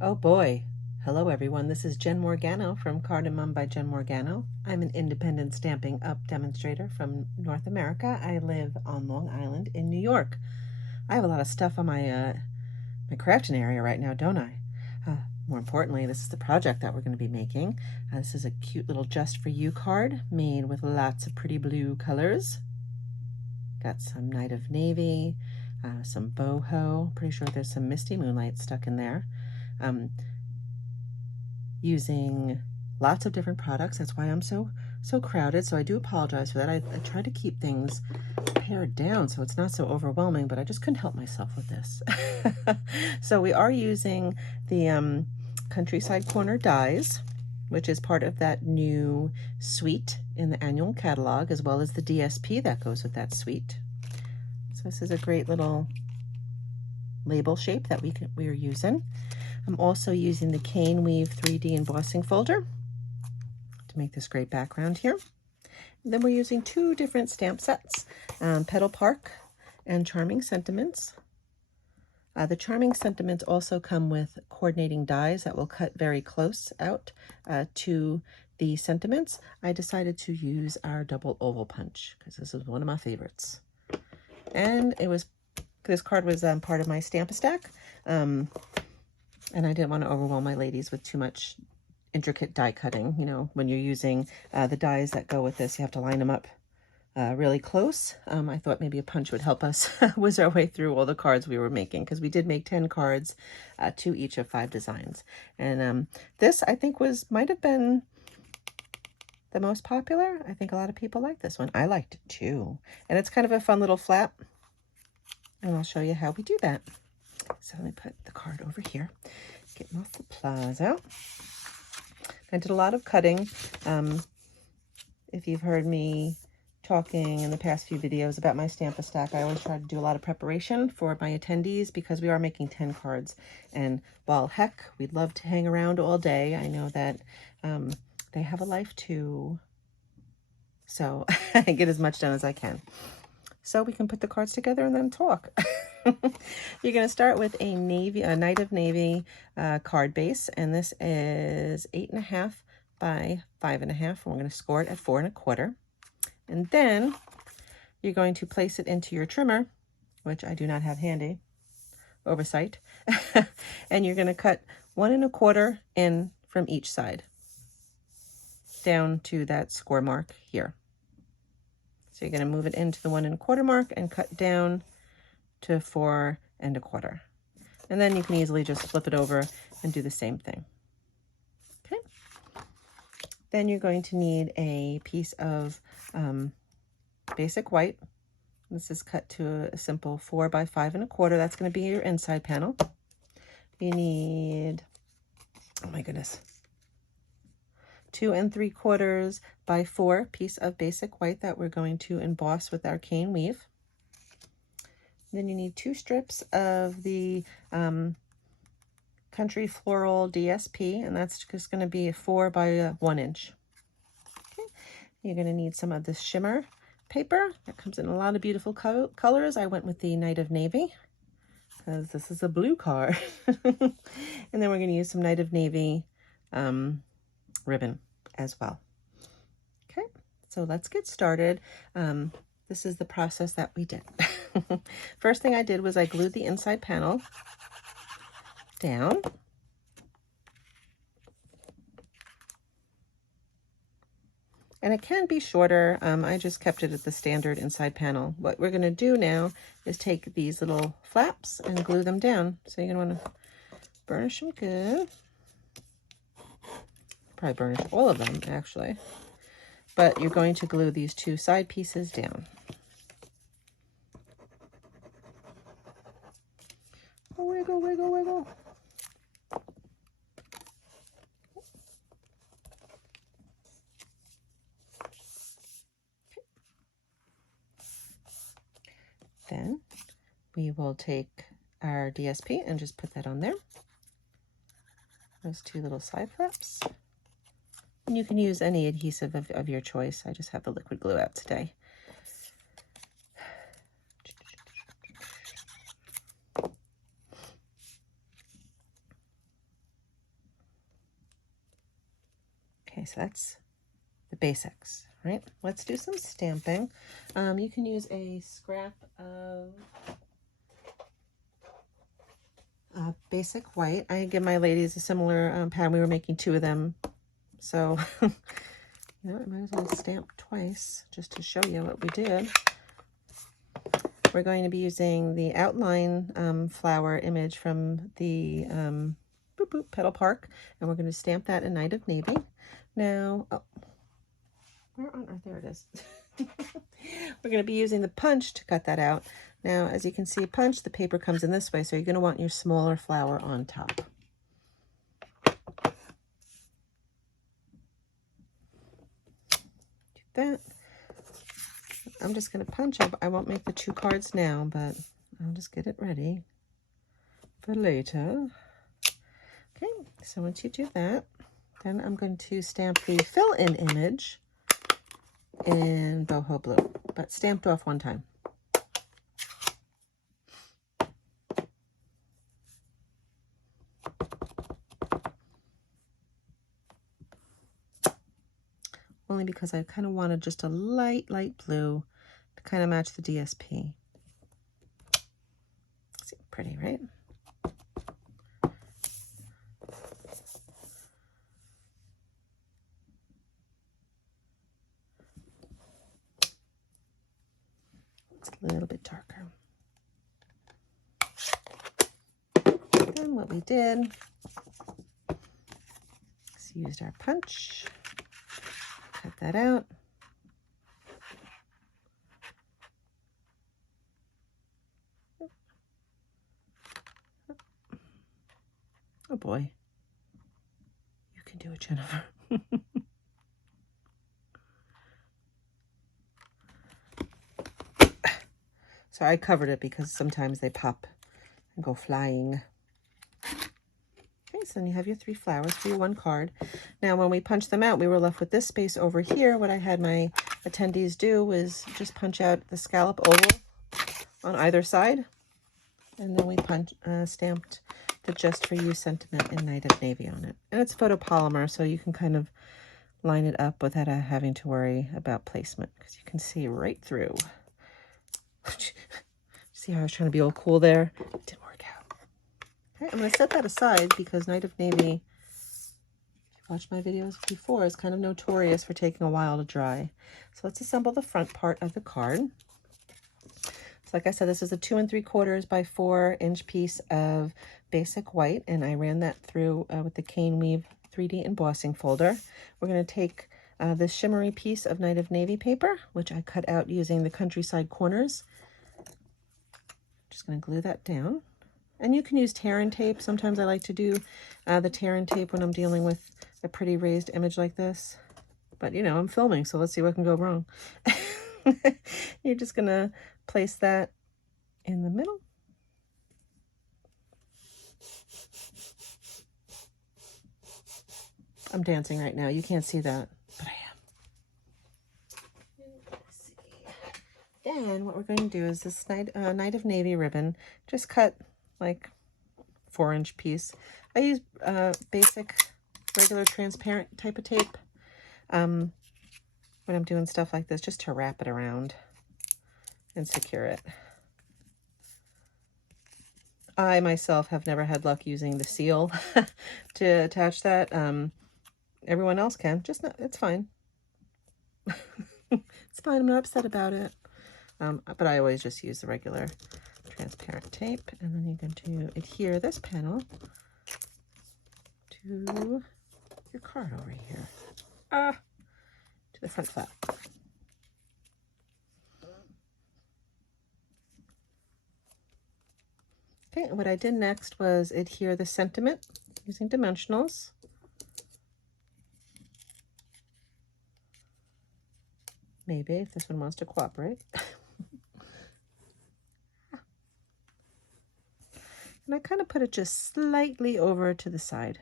Oh boy. Hello everyone, this is Jen Morgano from Cardamom by Jen Morgano. I'm an independent Stampin' Up! Demonstrator from North America. I live on Long Island in New York. I have a lot of stuff on my crafting area right now, don't I? More importantly, this is the project that we're going to be making. This is a cute little Just For You card made with lots of pretty blue colors. Got some Night of Navy, some boho. Pretty sure there's some Misty Moonlight stuck in there. Using lots of different products. That's why I'm so crowded. So I do apologize for that. I tried to keep things pared down so it's not so overwhelming, but I just couldn't help myself with this. So we are using the Countryside Corner dies, which is part of that new suite in the annual catalog, as well as the DSP that goes with that suite. So this is a great little label shape that we are using. I'm also using the Cane Weave 3D embossing folder to make this great background here. And then we're using two different stamp sets, Petal Park and Charming Sentiments. The Charming Sentiments also come with coordinating dies that will cut very close out to the sentiments. I decided to use our double oval punch because this is one of my favorites. And this card was part of my Stamp-A-Stack. And I didn't want to overwhelm my ladies with too much intricate die cutting. You know, when you're using the dies that go with this, you have to line them up really close. I thought maybe a punch would help us whiz our way through all the cards we were making, because we did make 10 cards to each of 5 designs. And this, I think, might have been the most popular. I think a lot of people like this one. I liked it too. And it's kind of a fun little flap. And I'll show you how we do that. So let me put the card over here, get my supplies out. I did a lot of cutting. If you've heard me talking in the past few videos about my Stamp-A-Stack, I always try to do a lot of preparation for my attendees because we are making 10 cards. And while heck, we'd love to hang around all day, I know that they have a life too. So I get as much done as I can, so we can put the cards together and then talk. You're going to start with a Night of Navy card base, and this is 8.5 by 5.5. And we're going to score it at 4 1/4. And then you're going to place it into your trimmer, which I do not have handy, oversight. And you're going to cut 1 1/4 in from each side down to that score mark here. So you're going to move it into the 1 1/4 mark and cut down to 4 1/4. And then you can easily just flip it over and do the same thing. Okay. Then you're going to need a piece of basic white. This is cut to a simple 4 by 5 1/4. That's going to be your inside panel. You need, oh my goodness, 2 3/4 by 4 piece of basic white that we're going to emboss with our cane weave. Then you need 2 strips of the Country Floral DSP, and that's just going to be a 4 by 1 inch. Okay. You're going to need some of this shimmer paper that comes in a lot of beautiful colors. I went with the Night of Navy because this is a blue card. And then we're going to use some Night of Navy ribbon as well. Okay, so let's get started. This is the process that we did. First thing I did was I glued the inside panel down. And it can be shorter. I just kept it at the standard inside panel. What we're going to do now is take these little flaps and glue them down. So you're going to want to burnish them good. Probably burnish all of them, actually. But you're going to glue these 2 side pieces down. Wiggle, wiggle, wiggle. Then we will take our DSP and just put that on there. Those 2 little side flaps. And you can use any adhesive of your choice. I just have the liquid glue out today. Okay, so that's the basics, right? Let's do some stamping. You can use a scrap of basic white. I give my ladies a similar pattern. We were making 2 of them, so you know, I might as well stamp twice just to show you what we did. We're going to be using the outline flower image from the Petal Park, and we're going to stamp that in Night of Navy. Now, oh, where on earth? There it is. We're going to be using the punch to cut that out. Now, as you can see, punch, the paper comes in this way, so you're going to want your smaller flower on top. Do that. I'm just going to punch up. I won't make the 2 cards now, but I'll just get it ready for later. Okay, so once you do that, then I'm going to stamp the fill-in image in boho blue, but stamped off 1 time. Only because I kind of wanted just a light blue to kind of match the DSP. See, pretty, right? It's a little bit darker. Then what we did is used our punch, cut that out. Oh boy, you can do it, Jennifer. So I covered it because sometimes they pop and go flying. Okay, so then you have your 3 flowers for your 1 card. Now, when we punched them out, we were left with this space over here. What I had my attendees do was just punch out the scallop oval on either side. And then we stamped the Just For You sentiment in Night of Navy on it. And it's photopolymer, so you can kind of line it up without having to worry about placement, because you can see right through. See how I was trying to be all cool there? It didn't work out. Okay, I'm going to set that aside because Night of Navy, if you've watched my videos before, is kind of notorious for taking a while to dry. So let's assemble the front part of the card. So like I said, this is a 2 3/4 by 4 inch piece of basic white, and I ran that through with the Cane Weave 3D embossing folder. We're going to take this shimmery piece of Night of Navy paper, which I cut out using the Countryside Corners. Just going to glue that down. And you can use tear and tape. Sometimes I like to do the tear and tape when I'm dealing with a pretty raised image like this. But, you know, I'm filming, so let's see what can go wrong. You're just going to place that in the middle. I'm dancing right now. You can't see that, but I am. Let's see. Then what we're going to do is this Night of Navy ribbon, just cut like 4 inch piece. I use basic, regular transparent type of tape when I'm doing stuff like this, just to wrap it around and secure it. I myself have never had luck using the seal to attach that. Everyone else can, just not, it's fine. It's fine, I'm not upset about it. But I always just use the regular transparent tape, and then you're going to adhere this panel to your card over here, to the front flap. Okay, what I did next was adhere the sentiment using dimensionals. Maybe, if this one wants to cooperate. And I kind of put it just slightly over to the side.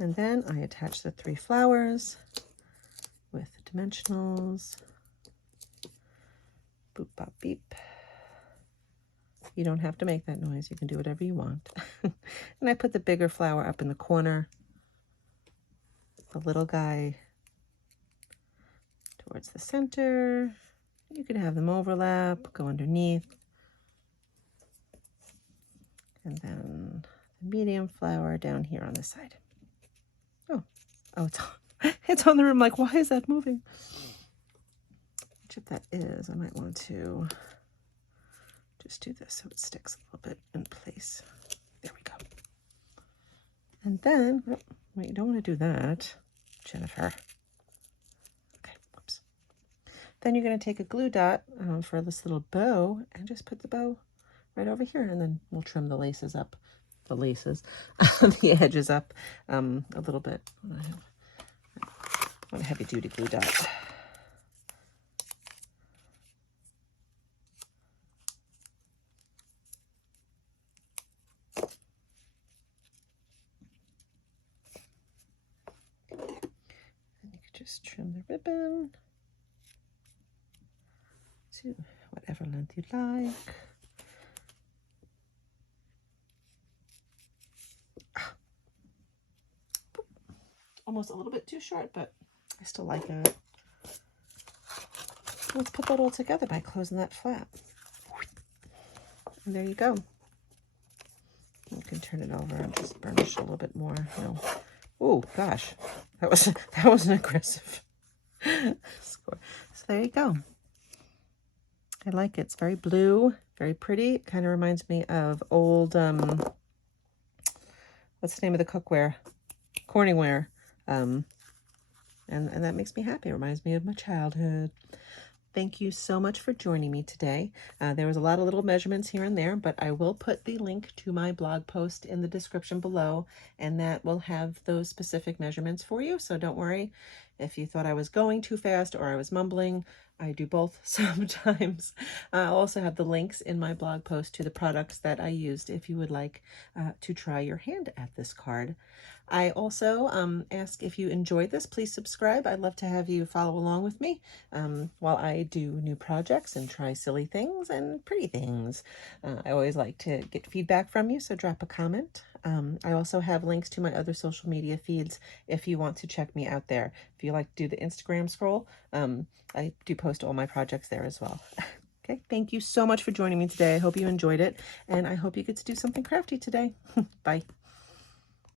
And then I attach the 3 flowers with the dimensionals. Boop, bop, beep. You don't have to make that noise. You can do whatever you want. And I put the bigger flower up in the corner, the little guy towards the center. You could have them overlap, go underneath. And then the medium flower down here on the side. Oh, it's on the rim. Like, why is that moving? Which if that is, I might want to just do this so it sticks a little bit in place. There we go. And then, oh, wait, you don't want to do that, Jennifer. Okay, whoops. Then you're going to take a glue dot for this little bow and just put the bow right over here, and then we'll trim the laces up. The laces, the edges up a little bit. I want a heavy duty glue dot. And you could just trim the ribbon to whatever length you like. Almost a little bit too short, but I still like it. Let's put that all together by closing that flap. And there you go. You can turn it over and just burnish a little bit more. No. Oh gosh, that was an aggressive score. So there you go. I like it. It's very blue, very pretty. It kind of reminds me of old what's the name of the cookware? Corningware. And that makes me happy. It reminds me of my childhood. Thank you so much for joining me today. There was a lot of little measurements here and there, but I will put the link to my blog post in the description below, and that will have those specific measurements for you. So don't worry if you thought I was going too fast or I was mumbling. I do both sometimes. I'll also have the links in my blog post to the products that I used if you would like to try your hand at this card. I also ask if you enjoyed this, please subscribe. I'd love to have you follow along with me while I do new projects and try silly things and pretty things. I always like to get feedback from you, so drop a comment. I also have links to my other social media feeds if you want to check me out there. If you like to do the Instagram scroll, I do post all my projects there as well. Okay, thank you so much for joining me today. I hope you enjoyed it, and I hope you get to do something crafty today. Bye.